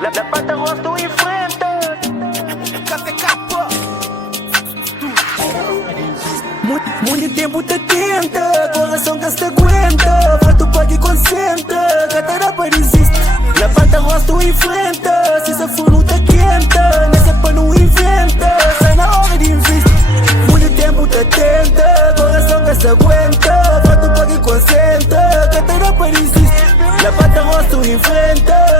Levanta o rosto e enfrenta. Muito tempo te tenta, coração que se aguenta. Fato paga e concentra, catarapa resiste. Levanta o rosto e enfrenta. Se essa for não te quenta, nessa pá não inventa. Sai na hora de investir. Muito tempo te tenta, coração que se aguenta. Fato paga e concentra, catarapa resiste. Levanta o rosto e enfrenta.